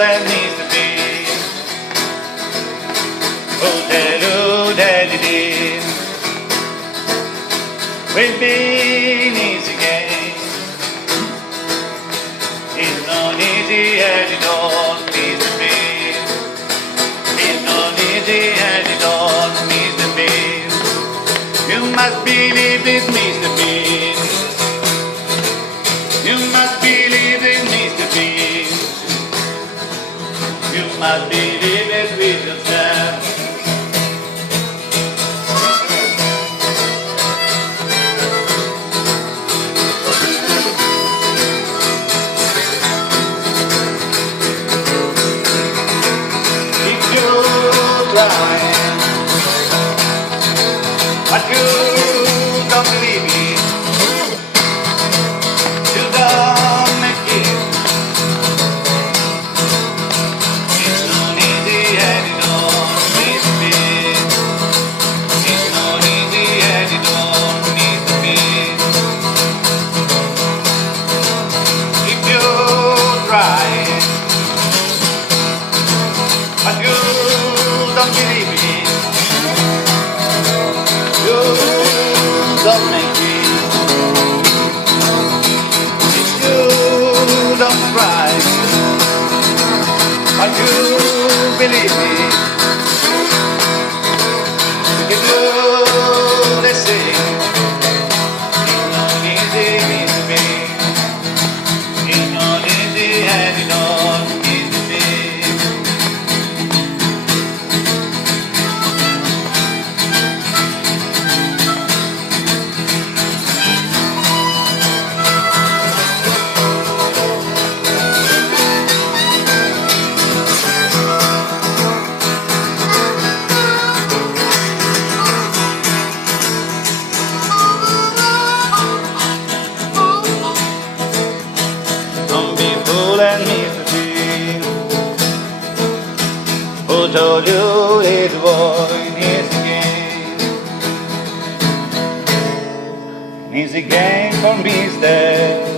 fool and Mr. Bean. Oh-da-doo-da-dee-dee. We've been easy game. It's not easy as it all needs to be. It's not easy as it all needs to be. You must believe it, Mr. Bean. You must believe it, Mr. Bean. You must believe it with yourself. But you don't believe me. You don't make it. It's not easy and it don't need to be. It's not easy and it don't need to be. If you try, but you don't believe me. Don't make it. If you don't try, but you believe me. If you they say it's not easy to be. It's not easy and it don't need to be. Don't be fool and Mr. Bean. Who told you his boy needs a game? Needs a game for Mr.